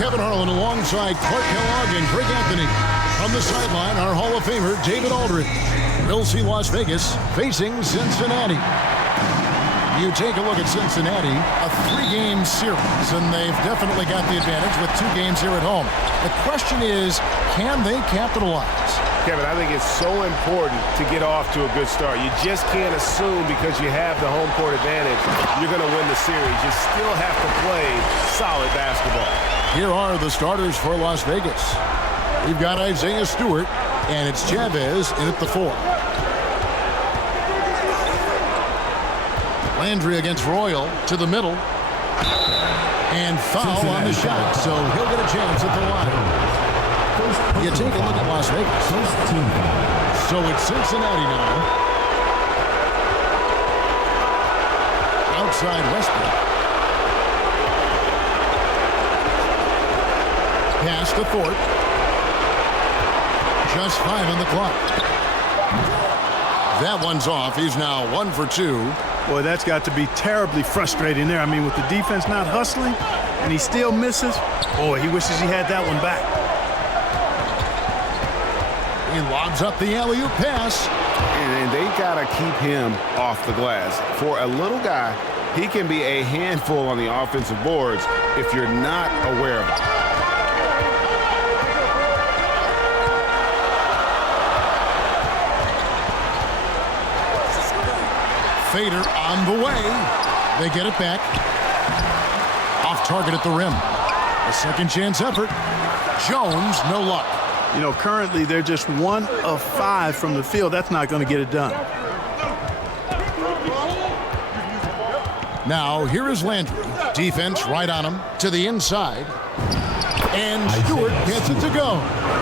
Kevin Harlan alongside Clark Kellogg and Greg Anthony. From the sideline, our Hall of Famer, David Aldridge. We'll see Las Vegas facing Cincinnati. You take a look at Cincinnati, a 3-game series, and they've definitely got the advantage with 2 games here at home. The question is, can they capitalize? Kevin, I think it's so important to get off to a good start. You just can't assume because you have the home court advantage, you're going to win the series. You still have to play solid basketball. Here are the starters for Las Vegas. We've got Isaiah Stewart, and it's Chavez in at the 4. Landry against Royal to the middle. And foul on the shot, so he'll get a chance at the line. You take a look at Las Vegas. So it's Cincinnati now. Outside Westbrook. Pass to Thorpe. Just 5 on the clock. That one's off. He's now 1 for 2. Boy, that's got to be terribly frustrating there. I mean, with the defense not hustling and he still misses, boy, he wishes he had that one back. He lobs up the alley-oop pass. And they got to keep him off the glass. For a little guy, he can be a handful on the offensive boards if you're not aware of it. Fader on the way. They get it back. Off target at the rim. A second chance effort. Jones, no luck. You know, currently they're just 1 of 5 from the field. That's not going to get it done. Now, here is Landry. Defense right on him to the inside. And Stewart gets it to go.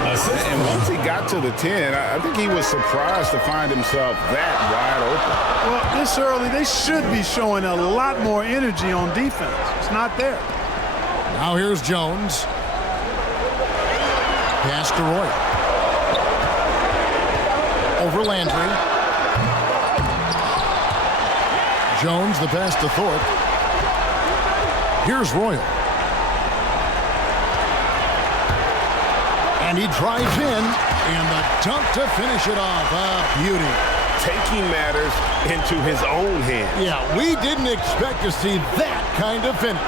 And once he got to the 10, I think he was surprised to find himself that wide open. Well, this early, they should be showing a lot more energy on defense. It's not there. Now here's Jones. Pass to Roy. Over Landry. Jones, the pass to Thorpe. Here's Royal. And he drives in, and the dunk to finish it off. A beauty. Taking matters into his own hands. Yeah, we didn't expect to see that kind of finish.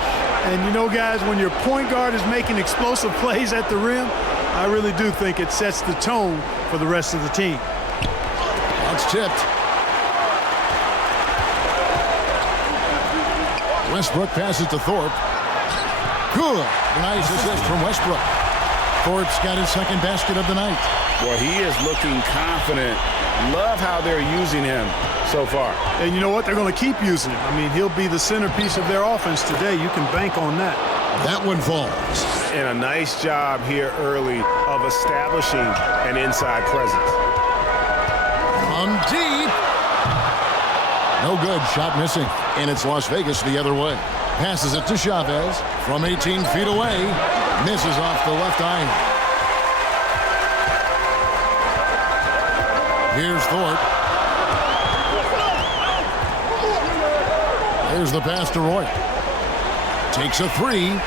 And you know, guys, when your point guard is making explosive plays at the rim, I really do think it sets the tone for the rest of the team. That's tipped. Westbrook passes to Thorpe. Good. Nice assist from Westbrook. Thorpe's got his second basket of the night. Well, he is looking confident. Love how they're using him so far. And you know what? They're going to keep using him. I mean, he'll be the centerpiece of their offense today. You can bank on that. That one falls. And a nice job here early of establishing an inside presence. From deep. No good. Shot missing. And it's Las Vegas the other way. Passes it to Chavez from 18 feet away. Misses off the left iron. Here's Thorpe. There's the pass to Roy. Takes a 3.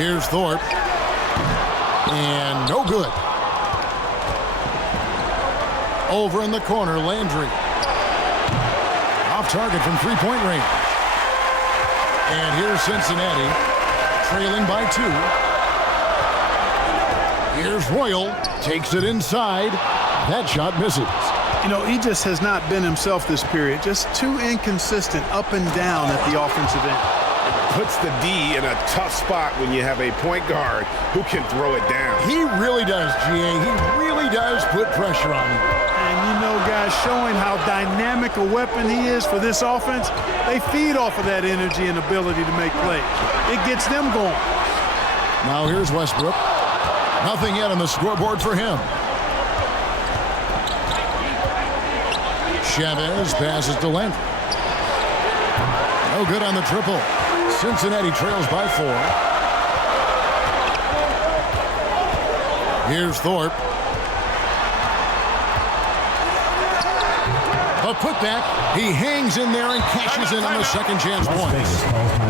Here's Thorpe. And no good. Over in the corner, Landry. Off target from three-point range. And here's Cincinnati, trailing by 2. Here's Royal, takes it inside. That shot misses. You know, he just has not been himself this period. Just too inconsistent up and down at the offensive end. Puts the D in a tough spot when you have a point guard who can throw it down. He really does, GA. He really does put pressure on him. And you know, guys, showing how dynamic a weapon he is for this offense, they feed off of that energy and ability to make plays. It gets them going. Now here's Westbrook. Nothing yet on the scoreboard for him. Chavez passes to Landry. No good on the triple. Cincinnati trails by 4. Here's Thorpe. A putback. He hangs in there and cashes in on the second chance points.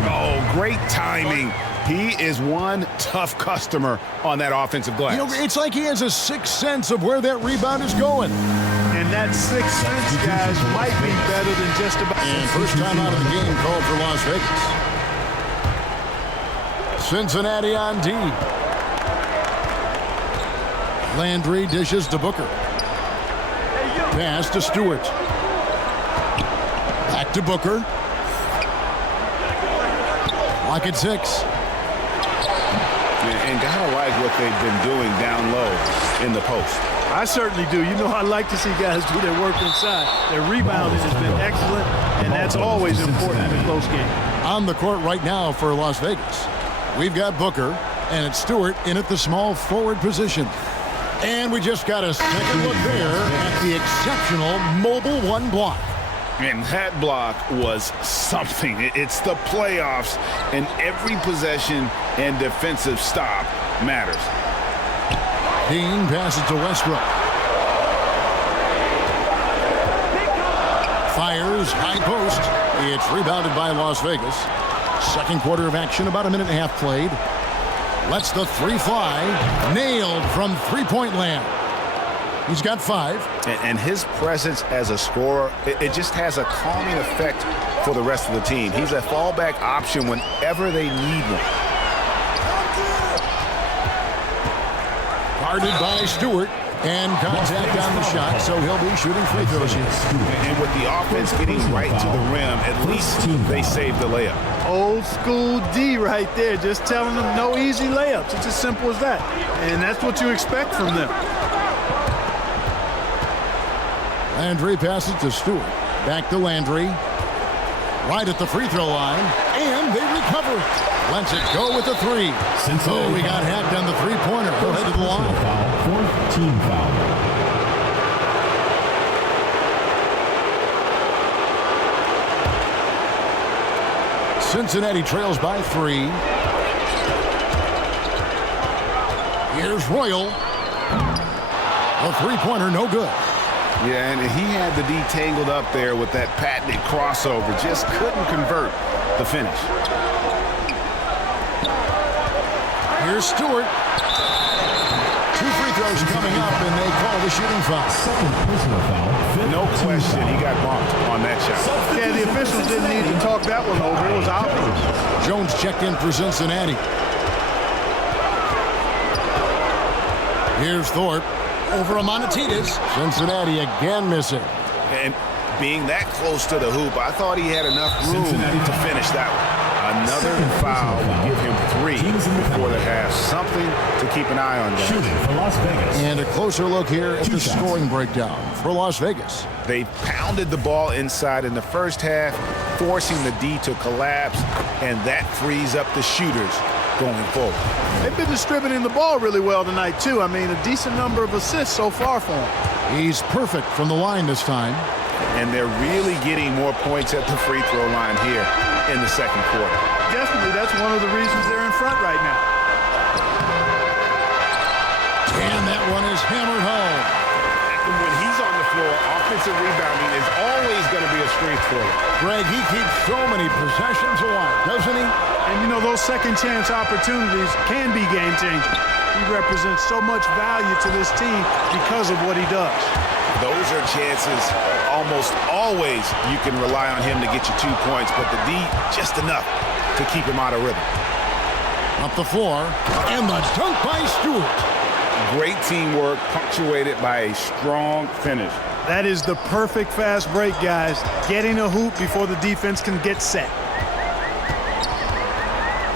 Oh, great timing. He is one tough customer on that offensive glass. You know, it's like he has a sixth sense of where that rebound is going. And that sixth sense, guys, might be better than just about... And first time out of the game called for Las Vegas. Cincinnati on D. Landry dishes to Booker. Pass to Stewart. Back to Booker. Clock at 6. And gotta like what they've been doing down low in the post. I certainly do. You know, I like to see guys do their work inside. Their rebounding has been excellent, and that's always important in a close game. On the court right now for Las Vegas, we've got Booker, and it's Stewart in at the small forward position. And we just got a second look there at the exceptional mobile one block. And that block was something. It's the playoffs, and every possession and defensive stop matters. Dean passes to Westbrook. Fires, high post. It's rebounded by Las Vegas. Second quarter of action, about a minute and a half played. Lets the three fly. Nailed from three-point land. He's got 5. And his presence as a scorer, it just has a calming effect for the rest of the team. He's a fallback option whenever they need one. Guarded by Stewart. And contact on the shot, so he'll be shooting free throws here. And with the offense getting right to the rim, at least they saved the layup. Old school D right there, just telling them no easy layups. It's as simple as that. And that's what you expect from them. Landry passes to Stewart. Back to Landry. Right at the free throw line. And they recover it. Lets it go with the 3. Oh, we got hacked on the three-pointer. Go ahead to the line. Fourth team foul. Cincinnati trails by 3. Here's Royal. The three-pointer, no good. Yeah, and he had the D tangled up there with that patented crossover. Just couldn't convert the finish. Here's Stewart. 2 free throws coming up, and they call the shooting foul. Second personal foul. No question, he got bumped on that shot. Yeah, the officials didn't need to talk that one over. It was obvious. Jones checked in for Cincinnati. Here's Thorpe. Over Amonatides. Cincinnati again missing. And being that close to the hoop, I thought he had enough room to finish that one. Another foul will give him 3 before the half. Something to keep an eye on. Shooting for Las Vegas. And a closer look here at the scoring breakdown for Las Vegas. They pounded the ball inside in the first half, forcing the D to collapse, and that frees up the shooters going forward. They've been distributing the ball really well tonight, too. I mean, a decent number of assists so far for him. He's perfect from the line this time. And they're really getting more points at the free throw line here in the second quarter. Definitely, that's one of the reasons they're in front right now. And that one is hammered home. When he's on the floor, offensive rebounding is always going to be a strength for him. Greg, he keeps so many possessions alive, doesn't he? And you know, those second chance opportunities can be game changing. He represents so much value to this team because of what he does. Those are chances almost always you can rely on him to get you 2 points, but the D just enough to keep him out of rhythm. Up the floor, and the dunk by Stewart. Great teamwork, punctuated by a strong finish. That is the perfect fast break, guys. Getting a hoop before the defense can get set.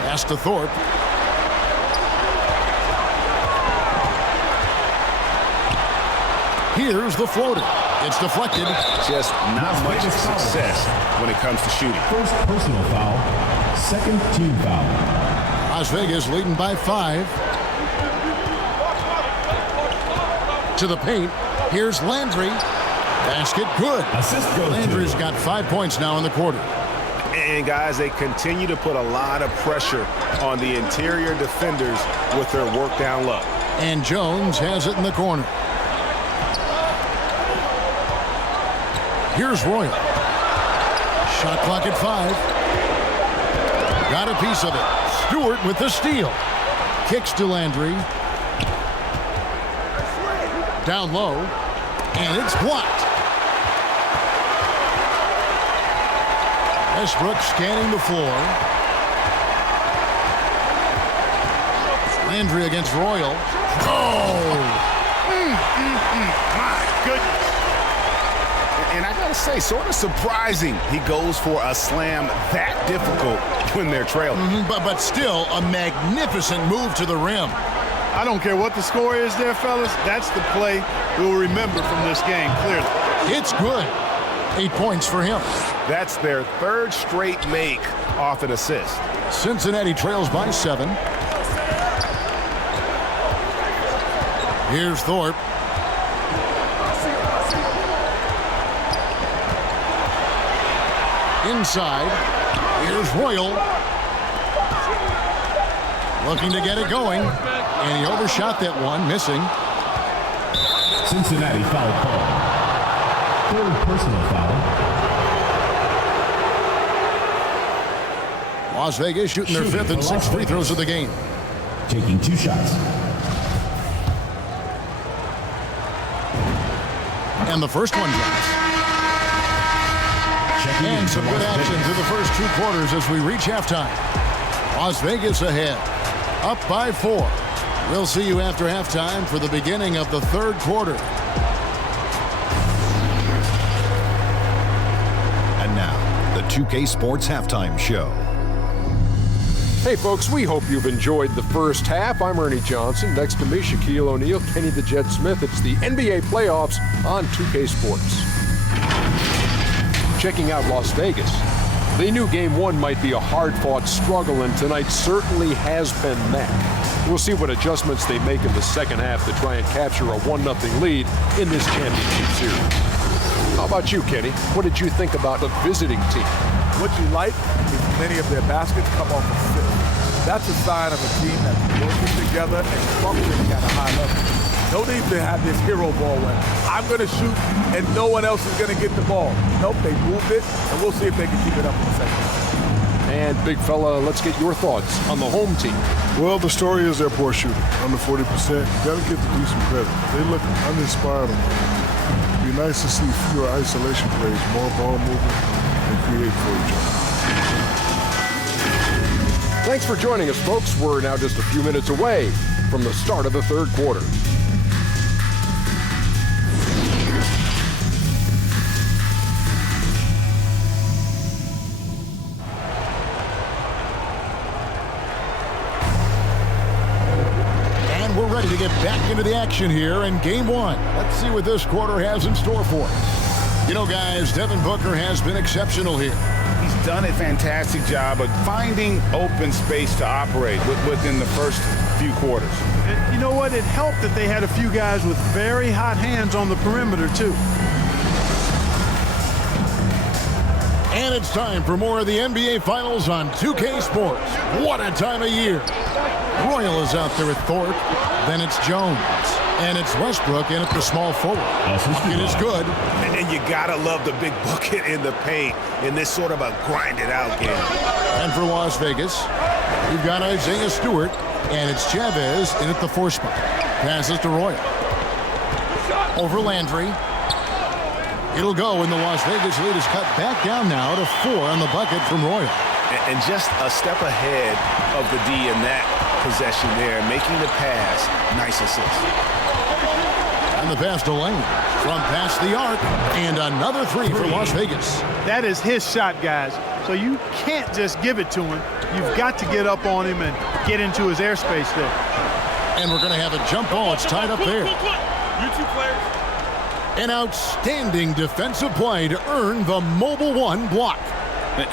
Pass to Thorpe. Here's the floater. It's deflected. Just not much success when it comes to shooting. First personal foul. Second team foul. Las Vegas leading by 5. To the paint. Here's Landry. Basket good. Assist goes Landry's to. got 5 points now in the quarter. And guys, they continue to put a lot of pressure on the interior defenders with their work down low. And Jones has it in the corner. Here's Royal. Shot clock at 5. Got a piece of it. Stewart with the steal. Kicks to Landry. Down low. And it's blocked. Westbrook scanning the floor. Landry against Royal. Oh! My goodness. And I gotta say, sort of surprising he goes for a slam that difficult when they're trailing. But still a magnificent move to the rim. I don't care what the score is there, fellas. That's the play we'll remember from this game, clearly. It's good. 8 points for him. That's their third straight make off an assist. Cincinnati trails by 7. Here's Thorpe. Inside. Here's Royal. Looking to get it going. And he overshot that one, missing. Cincinnati foul call. Third personal foul. Las Vegas shooting their 5th and 6th free throws of the game. Taking 2 shots. And the first one drops. And some good action through the first 2 quarters as we reach halftime. Las Vegas ahead, up by 4. We'll see you after halftime for the beginning of the 3rd quarter. And now, the 2K Sports Halftime Show. Hey folks, we hope you've enjoyed the first half. I'm Ernie Johnson. Next to me, Shaquille O'Neal, Kenny the Jet Smith. It's the NBA playoffs on 2K Sports. Checking out Las Vegas. They knew Game 1 might be a hard-fought struggle, and tonight certainly has been that. We'll see what adjustments they make in the second half to try and capture a 1-0 lead in this championship series. How about you, Kenny? What did you think about the visiting team? What you like is many of their baskets come off assist. That's a sign of a team that's working together and functioning at a high level. No need to have this hero ball where I'm going to shoot and no one else is going to get the ball. Nope, they moved it, and we'll see if they can keep it up in the second half. And big fella, let's get your thoughts on the home team. Well, the story is their poor shooting, under 40%. Got to give the D some credit. They look uninspired on the It'd be nice to see fewer isolation plays, more ball movement, and create for each other. Thanks for joining us, folks. We're now just a few minutes away from the start of the 3rd quarter. We're ready to get back into the action here in Game 1. Let's see what this quarter has in store for us. You know, guys, Devin Booker has been exceptional here. He's done a fantastic job of finding open space to operate within the first few quarters. And you know what? It helped that they had a few guys with very hot hands on the perimeter, too. And it's time for more of the NBA Finals on 2K Sports. What a time of year. Royal is out there with Thorpe. Then it's Jones. And it's Westbrook in at the small forward. It is good. And you gotta love the big bucket in the paint in this sort of a grinded-out game. And for Las Vegas, we've got Isaiah Stewart. And it's Chavez in at the 4 spot. Passes to Royal. Over Landry. It'll go, and the Las Vegas lead is cut back down now to 4 on the bucket from Royal. And just a step ahead of the D in that possession there, making the pass. Nice assist. And the pass to Lane. From past the arc, and another 3 for Las Vegas. That is his shot, guys. So you can't just give it to him. You've got to get up on him and get into his airspace there. And we're going to have a jump ball. It's tied up there. You two players. An outstanding defensive play to earn the Mobile One block.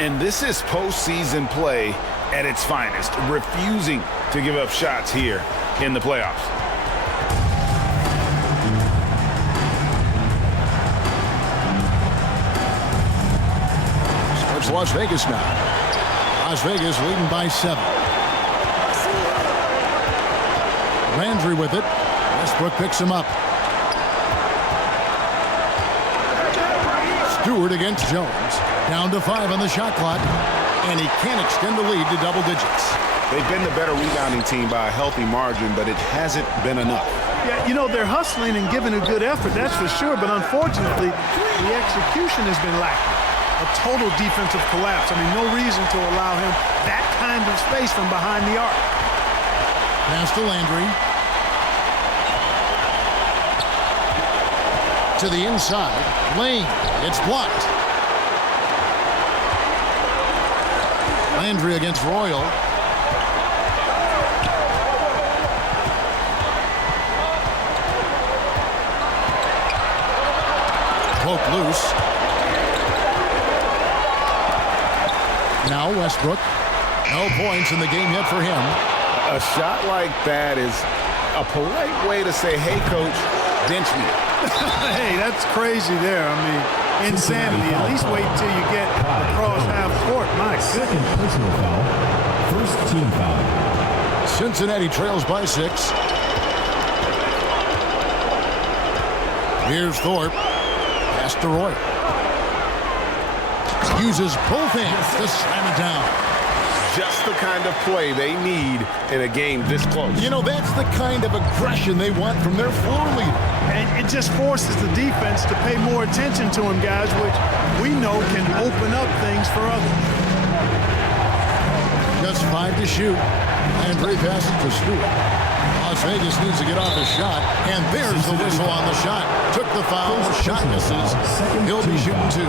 And this is postseason play at its finest, refusing to give up shots here in the playoffs. Starts Las Vegas now. Las Vegas leading by 7. Landry with it. Westbrook picks him up. Stewart against Jones. Down to 5 on the shot clock. And he can't extend the lead to double digits. They've been the better rebounding team by a healthy margin, but it hasn't been enough. Yeah, you know, they're hustling and giving a good effort, that's for sure. But unfortunately, the execution has been lacking. A total defensive collapse. I mean, no reason to allow him that kind of space from behind the arc. Pass to Landry. To the inside. Lane. It's blocked. Landry against Royal. Poke loose. Now Westbrook. No points in the game yet for him. A shot like that is a polite way to say, hey, coach, bench me. Hey, that's crazy there. I mean, insanity. At least wait until you get across half court. My Second personal foul. First team foul. Cincinnati trails by 6. Here's Thorpe. Pass to Roy. Uses both hands to slam it down. Just the kind of play they need in a game this close. You know, that's the kind of aggression they want from their floor leader. And it just forces the defense to pay more attention to him, guys, which we know can open up things for others. Just 5 to shoot. Landry passes to Stewart. Las Vegas needs to get off a shot. And there's the whistle on the shot. Took the foul. Shot misses. He'll be shooting 2.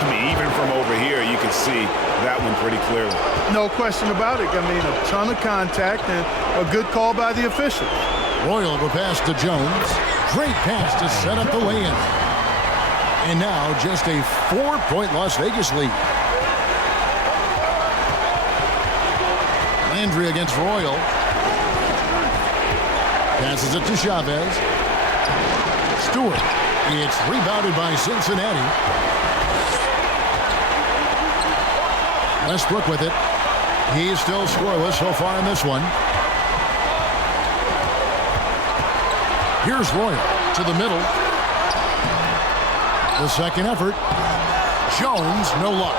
I mean, even from over here, you can see that one pretty clearly. No question about it. I mean, a ton of contact and a good call by the officials. Royal will pass to Jones. Great pass to set up the lay-in. And now just a 4-point Las Vegas lead. Landry against Royal. Passes it to Chavez. Stewart. It's rebounded by Cincinnati. Westbrook with it. He's still scoreless so far in this one. Here's Royal to the middle. The second effort. Jones, no luck.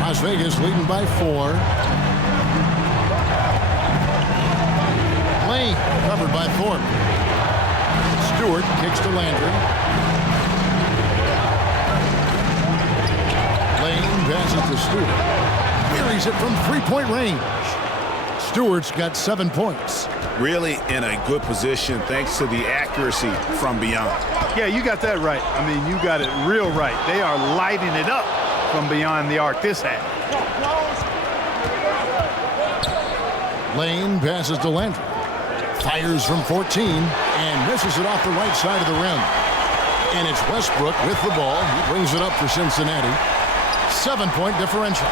Las Vegas leading by 4. Lane covered by Thorpe. Stewart kicks to Landry. Lane passes to Stewart. Buries it from 3-point range. Stewart's got 7 points. Really in a good position thanks to the accuracy from beyond. Yeah, you got that right. I mean, you got it real right. They are lighting it up from beyond the arc this half. Lane passes to Landry. Fires from 14 and misses it off the right side of the rim. And it's Westbrook with the ball. He brings it up for Cincinnati. 7-point differential.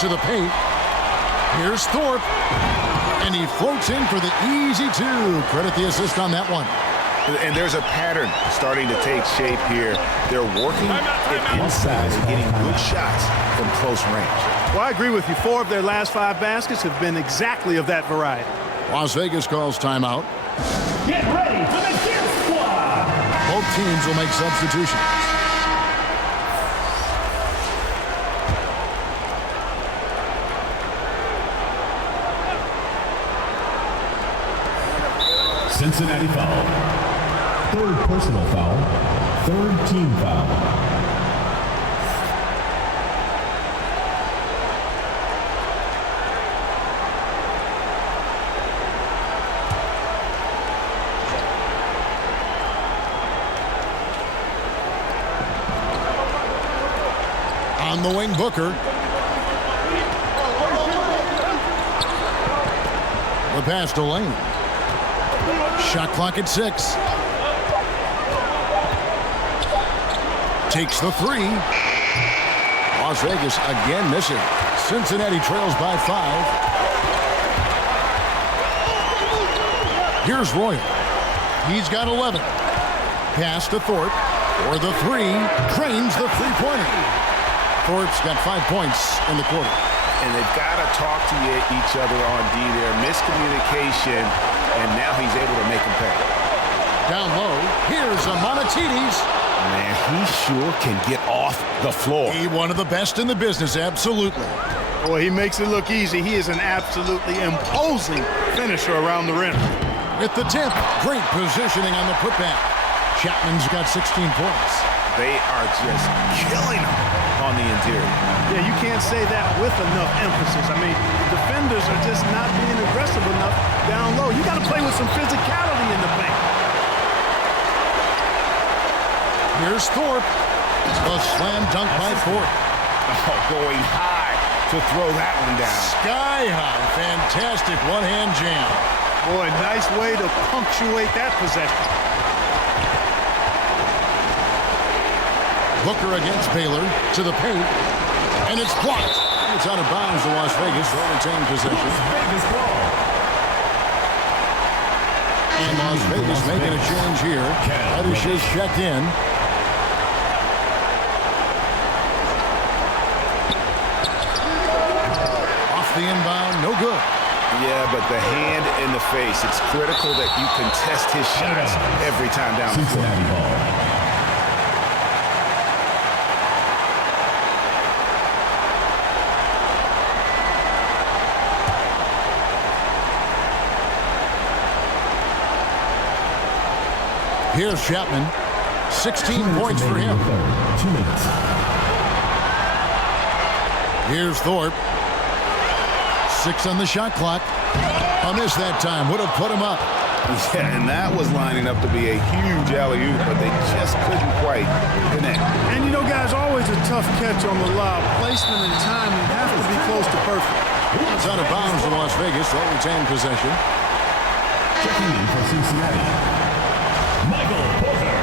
To the paint. Here's Thorpe. And he floats in for the easy 2. Credit the assist on that one. And there's a pattern starting to take shape here. They're working it inside and getting good shots from close range. Well, I agree with you. 4 of their last 5 baskets have been exactly of that variety. Las Vegas calls timeout. Get ready for the Gear Squad. Both teams will make substitutions. Cincinnati foul. Third personal foul. Third team foul. On the wing, Booker. The pass to Lane. Shot clock at 6. Takes the 3. Las Vegas again missing. Cincinnati trails by 5. Here's Royal. He's got 11. Pass to Thorpe. For the 3. Drains the three-pointer. Thorpe's got 5 points in the quarter. And they've got to talk to each other on D there. Miscommunication, and now he's able to make them pay. Down low, here's Amanatides. Man, he sure can get off the floor. He one of the best in the business, absolutely. Boy, he makes it look easy. He is an absolutely imposing finisher around the rim. With the tip, great positioning on the putback. Chapman's got 16 points. They are just killing him on the interior. Yeah, you can't say that with enough emphasis. I mean, defenders are just not being aggressive enough down low. You got to play with some physicality in the paint. Here's Thorpe. A slam dunk by Thorpe. Oh, going high to throw that one down. Sky high. Fantastic one-hand jam. Boy, nice way to punctuate that possession. Booker against Baylor to the paint, and it's blocked. It's out of bounds to Las Vegas. They'll retain possession. And Las Vegas making a change here. Reddish is checked in. Off the inbound, no good. Yeah, but the hand in the face. It's critical that you contest his shots every time down the floor. Here's Chapman. 16 points for him. 2 minutes. Here's Thorpe. 6 on the shot clock. A miss that time. Would have put him up. Yeah, and that was lining up to be a huge alley-oop, but they just couldn't quite connect. And you know, guys, always a tough catch on the lob. Placement and timing have to be close to perfect. It's out of bounds to Las Vegas. They'll retain possession. Checking in for Cincinnati, Michael Porter.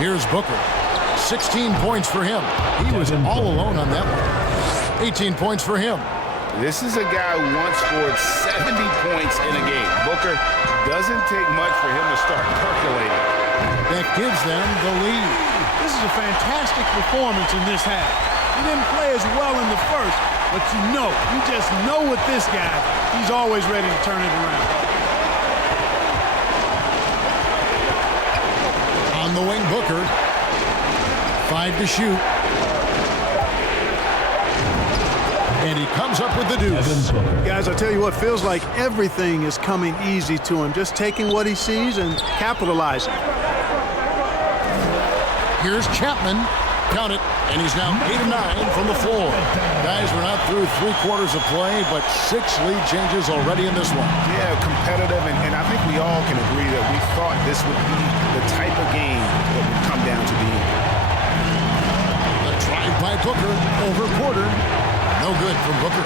Here's Booker. 16 points for him. He was all alone on that one. 18 points for him. This is a guy who once scored 70 points in a game. Booker doesn't take much for him to start percolating. That gives them the lead. This is a fantastic performance in this half. He didn't play as well in the first, but you just know with this guy, he's always ready to turn it around. On the wing, Booker. 5 to shoot. And he comes up with the deuce. Guys, I tell you what, feels like everything is coming easy to him. Just taking what he sees and capitalizing. Here's Chapman. Count it. And he's now 8 of 9 from the floor. Guys, we're not through 3 quarters of play, but 6 lead changes already in this one. Yeah, competitive, and I think we all can agree that we thought this would be the type of game that would come down to the end. A drive by Booker over Porter. No good from Booker.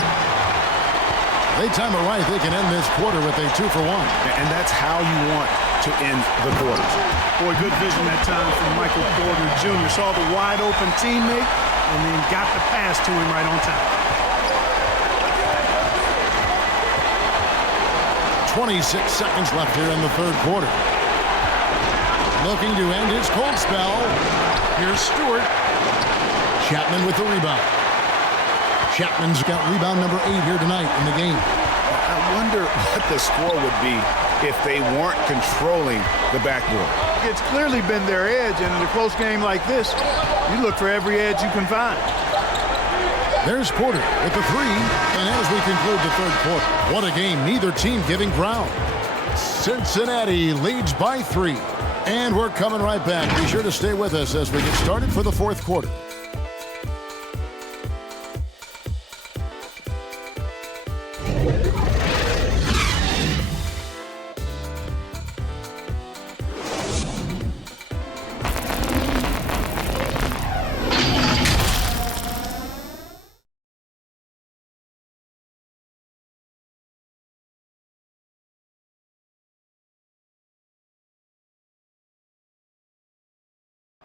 They time it right. They can end this quarter with a 2 for 1. And that's how you want to end the quarters. Boy, good vision that time from Michael Porter Jr. Saw the wide open teammate and then got the pass to him right on time. 26 seconds left here in the third quarter. Looking to end his cold spell. Here's Stewart. Chapman with the rebound. Chapman's got rebound number 8 here tonight in the game. I wonder what the score would be if they weren't controlling the backboard. It's clearly been their edge, and in a close game like this, you look for every edge you can find. There's Porter with the 3, and as we conclude the third quarter, what a game, neither team giving ground. Cincinnati leads by 3, and we're coming right back. Be sure to stay with us as we get started for the fourth quarter.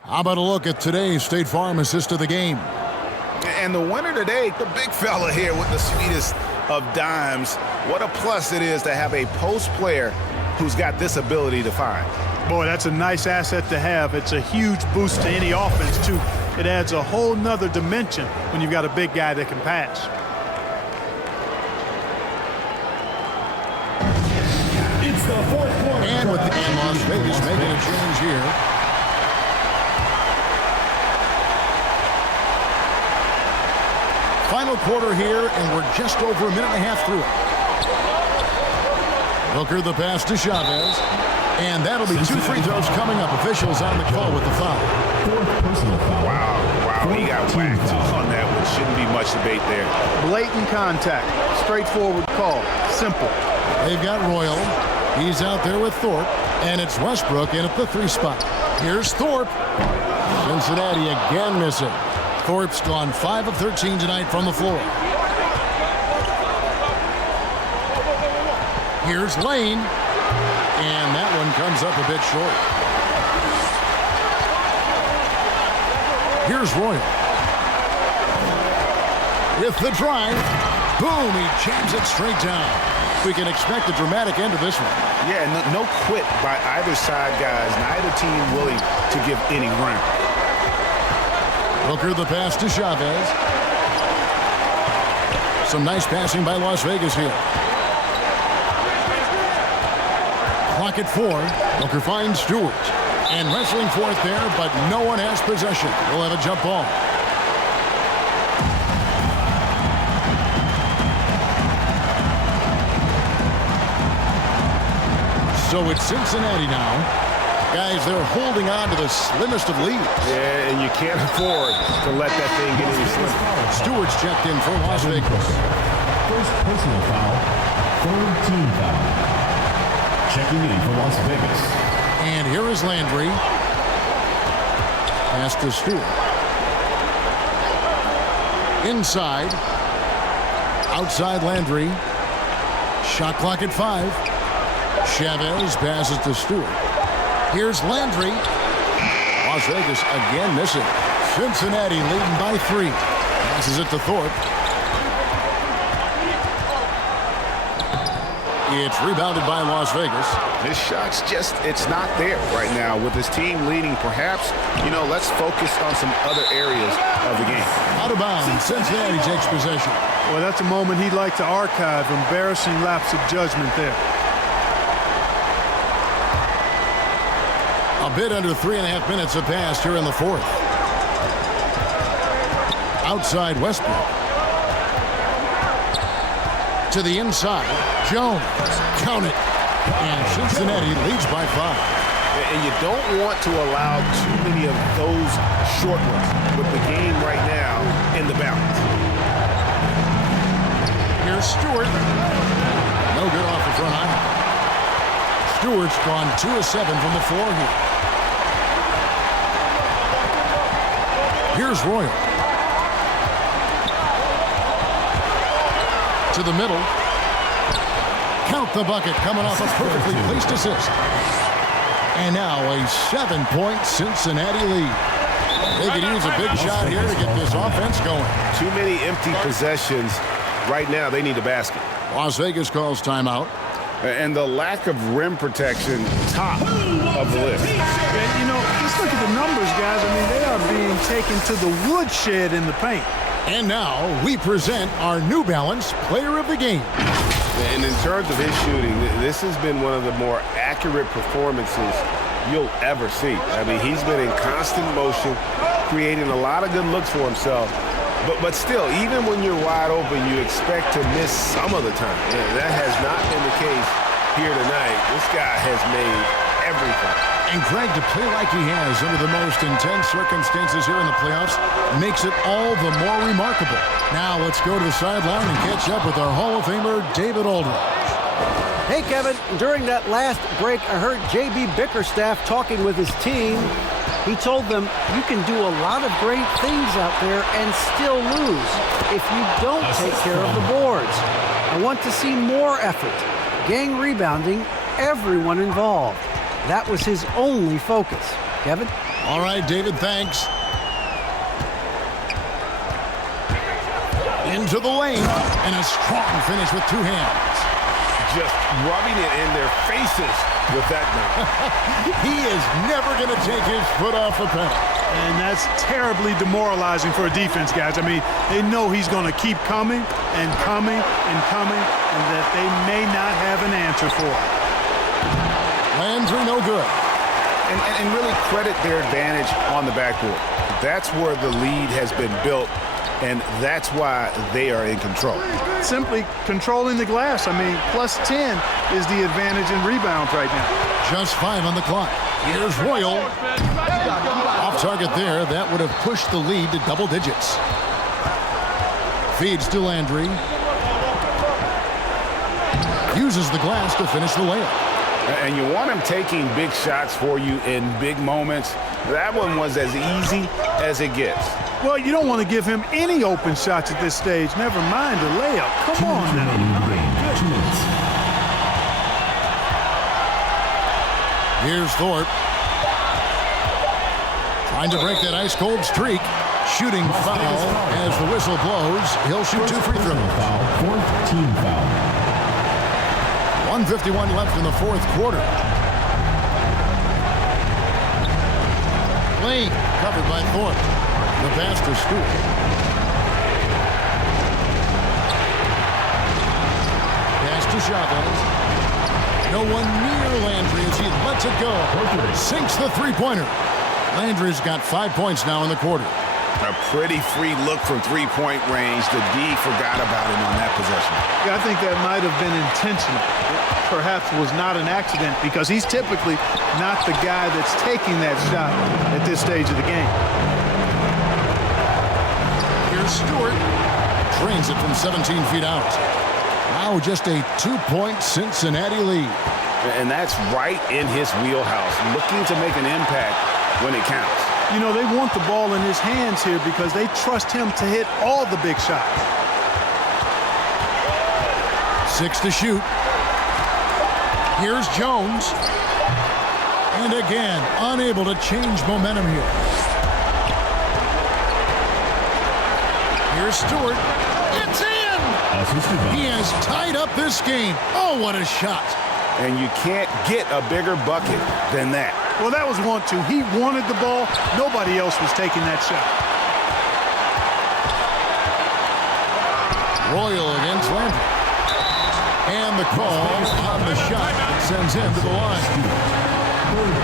How about a look at today's State Farm assist of the game? And the winner today, the big fella here with the sweetest of dimes. What a plus it is to have a post player who's got this ability to find. Boy, that's a nice asset to have. It's a huge boost to any offense, too. It adds a whole nother dimension when you've got a big guy that can pass. with the Las Vegas making a change here. Final quarter here, and we're just over a minute and a half through it. Booker the pass to Chavez. And that'll be 2 free throws coming up. Officials on the call with the foul. Fourth personal foul. Wow, he got whacked on that one. Shouldn't be much debate there. Blatant contact. Straightforward call. Simple. They've got Royal. He's out there with Thorpe. And it's Westbrook in at the 3 spot. Here's Thorpe. Cincinnati again missing. Thorpe's gone 5 of 13 tonight from the floor. Here's Lane. And that one comes up a bit short. Here's Royal. With the drive. Boom, he jams it straight down. We can expect a dramatic end to this one. Yeah, no quit by either side, guys. Neither team willing to give any ground. Booker the pass to Chavez. Some nice passing by Las Vegas here. Clock at 4. Booker finds Stewart. And wrestling for it there, but no one has possession. We'll have a jump ball. So it's Cincinnati now. Guys, they're holding on to the slimmest of leads. Yeah, and you can't afford to let that thing get any slimmer. Stewart's checked in for Las Vegas. First personal foul. Third team foul. Checking in for Las Vegas. And here is Landry. Pass to Stewart. Inside. Outside Landry. Shot clock at 5. Chavez passes to Stewart. Here's Landry. Las Vegas again missing. Cincinnati leading by 3. Passes it to Thorpe. It's rebounded by Las Vegas. His shot's just, it's not there right now. With his team leading, perhaps, let's focus on some other areas of the game. Out of bounds, Cincinnati takes possession. Well, that's a moment he'd like to archive. Embarrassing lapse of judgment there. A bit under 3.5 minutes have passed here in the 4th. Outside Westbrook. To the inside. Jones. Count it. And Cincinnati leads by 5. And you don't want to allow too many of those short ones with the game right now in the balance. Here's Stewart. No good off the front iron. Stewart's gone 2 of 7 from the floor here. Here's Royal. To the middle. Count the bucket coming off a perfectly placed assist. And now a 7-point Cincinnati lead. They could use a big shot here to get this offense going. Too many empty possessions. Right now, they need a basket. Las Vegas calls timeout. And the lack of rim protection, top of the list. Yeah, just look at the numbers, guys. I mean, they are being taken to the woodshed in the paint. And now we present our New Balance Player of the Game. And in terms of his shooting, this has been one of the more accurate performances you'll ever see. I mean, he's been in constant motion, creating a lot of good looks for himself. But still, even when you're wide open, you expect to miss some of the time. Yeah, that has not been the case here tonight. This guy has made everything. And Greg, to play like he has under the most intense circumstances here in the playoffs makes it all the more remarkable. Now let's go to the sideline and catch up with our Hall of Famer, David Aldridge. Hey, Kevin, during that last break, I heard J.B. Bickerstaff talking with his team. He told them, you can do a lot of great things out there and still lose if you don't take care of the boards. I want to see more effort, gang rebounding, everyone involved. That was his only focus. Kevin? All right, David, thanks. Into the lane, and a strong finish with 2 hands. Just rubbing it in their faces with that dunk. He is never going to take his foot off the pedal. And that's terribly demoralizing for a defense, guys. I mean, they know he's going to keep coming and coming and coming, and that they may not have an answer for it. Landry, no good. And really credit their advantage on the backboard. That's where the lead has been built, and that's why they are in control. Simply controlling the glass. I mean, plus 10 is the advantage in rebounds right now. Just 5 on the clock. Here's Royal. Off target there. That would have pushed the lead to double digits. Feeds to Landry. Uses the glass to finish the layup. And you want him taking big shots for you in big moments. That one was as easy as it gets. Well, you don't want to give him any open shots at this stage. Never mind a layup. Come on now. Here's Thorpe. Trying to break that ice-cold streak. Shooting foul as the whistle blows. He'll shoot 2 free throws. Fourth team foul. 1:51 left in the fourth quarter. Lane covered by Thorpe. The pass to Stewart. Pass to Chavez. No one near Landry as he lets it go. Sinks the three-pointer. Landry's got 5 points now in the quarter. A pretty free look from three-point range. The D forgot about him on that possession. Yeah, I think that might have been intentional. Perhaps was not an accident because he's typically not the guy that's taking that shot at this stage of the game. Here's Stewart. Drains it from 17 feet out. Now just a 2-point Cincinnati lead. And that's right in his wheelhouse. Looking to make an impact when it counts. You know, they want the ball in his hands here because they trust him to hit all the big shots. 6 to shoot. Here's Jones. And again, unable to change momentum here. Here's Stewart. It's in! He has tied up this game. Oh, what a shot. And you can't get a bigger bucket than that. Well, that was 1-2. He wanted the ball. Nobody else was taking that shot. Royal against Landry. And the call on the shot that sends him to the line.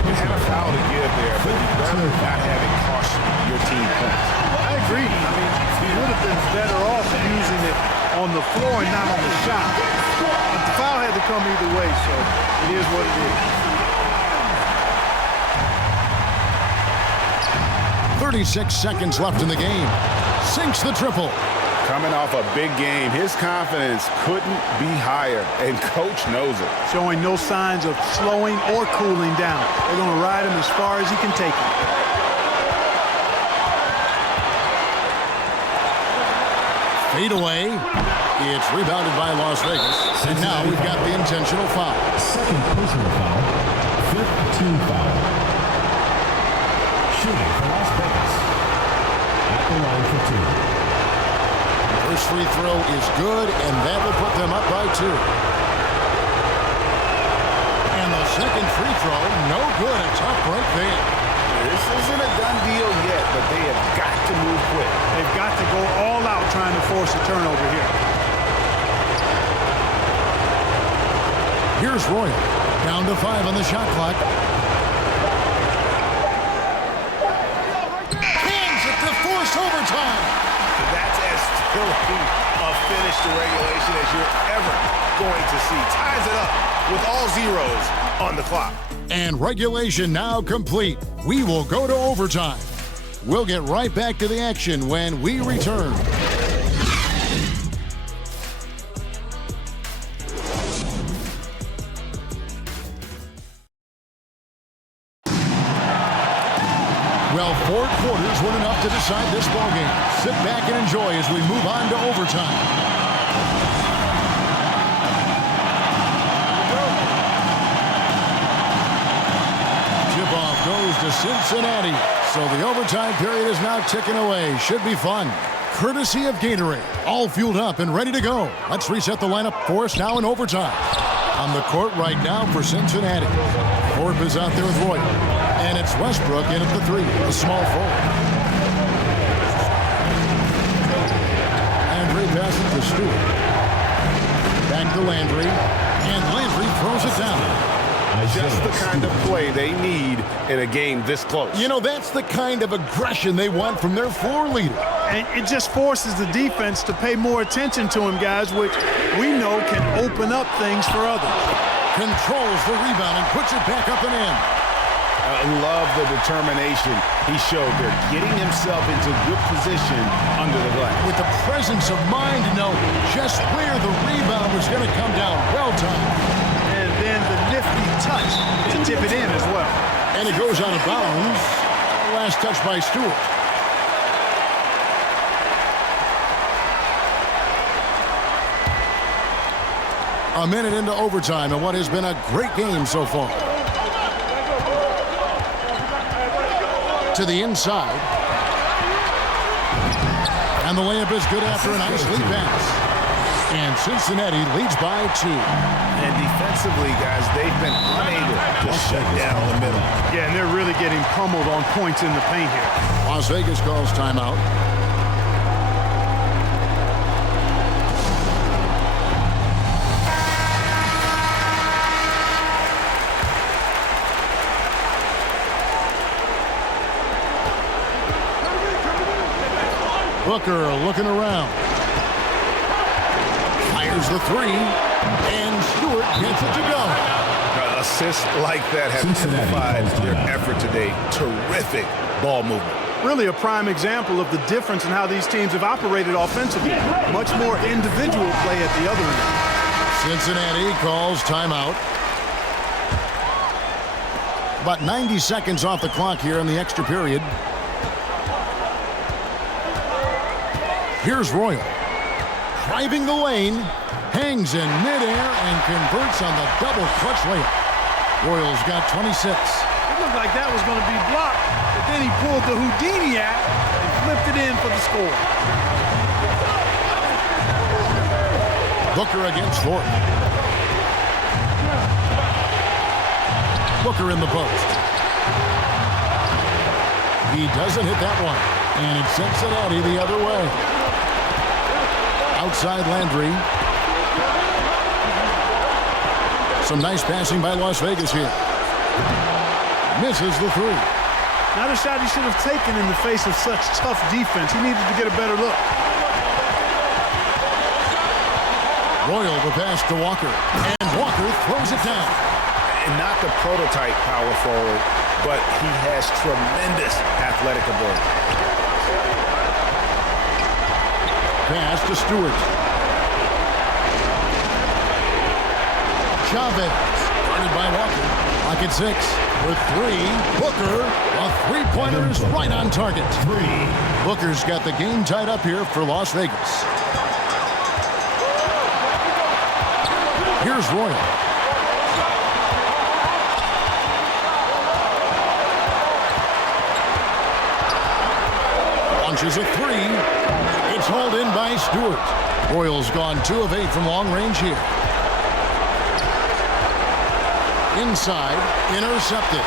You had a foul to give there, but you better not have it cost your team points. I agree. I mean, he would have been better off using it on the floor and not on the shot. But the foul had to come either way, so it is what it is. 36 seconds left in the game. Sinks the triple. Coming off a big game, his confidence couldn't be higher, and coach knows it. Showing no signs of slowing or cooling down. They're going to ride him as far as he can take him. Fade away. It's rebounded by Las Vegas. And now we've got the intentional foul. Second personal foul. Fifth team foul. Shooting for Las Vegas. At the line for 2. First free throw is good, and that will put them up by 2. And the second free throw, no good. A tough break there. This isn't a done deal yet, but they have got to move quick. They've got to go all out trying to force a turnover here. Here's Royal. Down to 5 on the shot clock. Hands it to force overtime. That's as filthy a finish to regulation as you're ever going to see. Ties it up with all zeros on the clock. And regulation now complete. We will go to overtime. We'll get right back to the action when we return. Well, 4 quarters weren't enough to decide this ballgame. Sit back and enjoy as we move on to overtime. Tip-off goes to Cincinnati. So the overtime period is now ticking away. Should be fun. Courtesy of Gatorade. All fueled up and ready to go. Let's reset the lineup for us now in overtime. On the court right now for Cincinnati. Thorpe is out there with Roy. And it's Westbrook in at the 3, a small forward. Landry passes to Stewart. Back to Landry. And Landry throws it down. just the kind of play they need in a game this close. You know, that's the kind of aggression they want from their floor leader. And it just forces the defense to pay more attention to him, guys, which we know can open up things for others. Controls the rebound and puts it back up and in. I love the determination he showed there, getting himself into good position under the glass. With the presence of mind to know just where the rebound was going to come down. Well timed. And then the nifty touch to tip it in as well. And it goes out of bounds. Last touch by Stewart. A minute into overtime in what has been a great game so far. To the inside. And the layup is good after a nice lead pass. And Cincinnati leads by 2. And defensively, guys, they've been unable to shut down the middle. Yeah, and they're really getting pummeled on points in the paint here. Las Vegas calls timeout. Booker looking around. Fires the 3. And Stewart gets it to go. Assists like that have amplified their effort today. Terrific ball movement. Really a prime example of the difference in how these teams have operated offensively. Much more individual play at the other end. Cincinnati calls timeout. About 90 seconds off the clock here in the extra period. Here's Royal. Driving the lane. Hangs in midair and converts on the double clutch layup. Royal's got 26. It looked like that was going to be blocked, but then he pulled the Houdini act and flipped it in for the score. Booker against Thornton. Booker in the post. He doesn't hit that one. And it's Cincinnati the other way. Outside Landry. Some nice passing by Las Vegas here. Misses the 3. Not a shot he should have taken in the face of such tough defense. He needed to get a better look. Royal the pass to Walker. And Walker throws it down. And not the prototype power forward, but he has tremendous athletic ability. Pass to Stewart. Chavez, guarded by Walker. Lock at 6 for 3. Booker, a three-pointer is right on target. 3. Booker's got the game tied up here for Las Vegas. Here's Royal. Launches a 3. It's hauled in by Stewart. Royal's gone 2 of 8 from long range here. Inside, intercepted.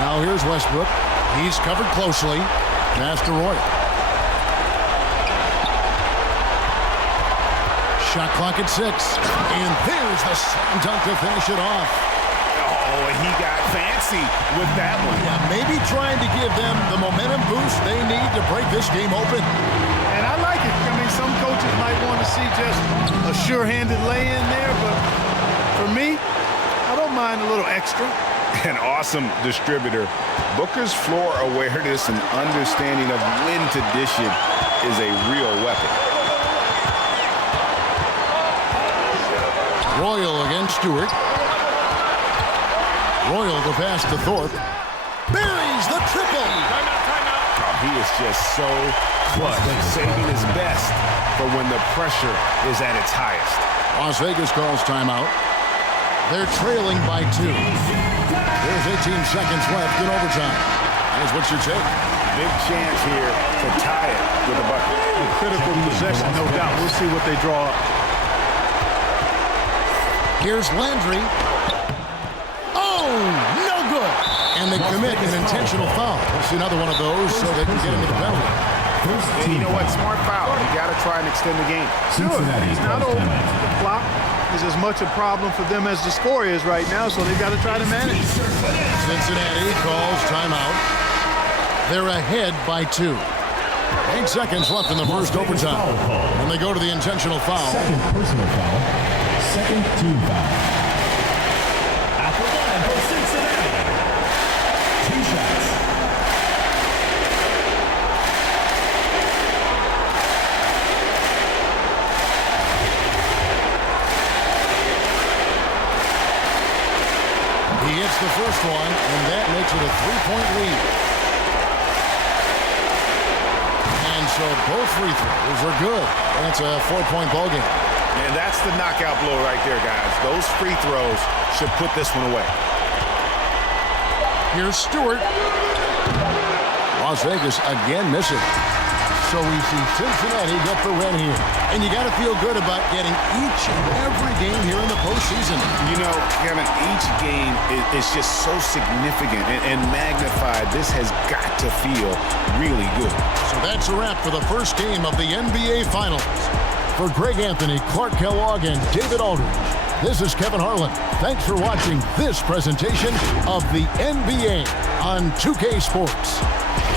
Now here's Westbrook. He's covered closely. Pass to Royal. Shot clock at 6. And there's the slam dunk to finish it off. Oh, he got fancy with that one. Yeah, maybe trying to give them the momentum boost they need to break this game open. And I like it. I mean, some coaches might want to see just a sure-handed lay-in there, but for me, I don't mind a little extra. An awesome distributor. Booker's floor awareness and understanding of when to dish it is a real weapon. Royal against Stewart. Royal the pass to Thorpe. Buries the triple. Oh, he is just so clutch, saving his best for when the pressure is at its highest. Las Vegas calls timeout. They're trailing by 2. There's 18 seconds left in overtime. Here's what's your take? Big chance here to tie it with a bucket. A critical possession, no doubt. We'll see what they draw up. Here's Landry. No good. And they commit an intentional foul. We'll see another one of those so they can get into the penalty. First And team you know what? foul. Smart foul. You got to try and extend the game. Cincinnati It's not calls over. timeout. The clock is as much a problem for them as the score is right now, so they've got to try to manage. Cincinnati calls timeout. They're ahead by 2. 8 seconds left in the first overtime. And they go to the intentional foul. Second personal foul. Second team foul. At the line for Cincinnati. 2 shots. He hits the first one, and that makes it a 3-point lead. And so both free throws are good. That's a 4-point ball game. And that's the knockout blow right there, guys. Those free throws should put this one away. Here's Stewart. Las Vegas again missing. So we see Cincinnati get the win here. And you got to feel good about getting each and every game here in the postseason. You know, Kevin, each game is just so significant and magnified. This has got to feel really good. So that's a wrap for the first game of the NBA Finals. For Greg Anthony, Clark Kellogg, and David Aldridge, this is Kevin Harlan. Thanks for watching this presentation of the NBA on 2K Sports.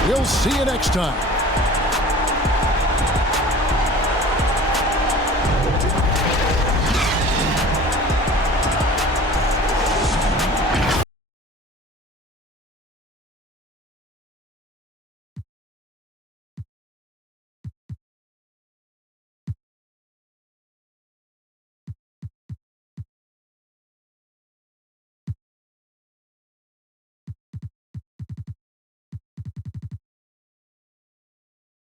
We'll see you next time.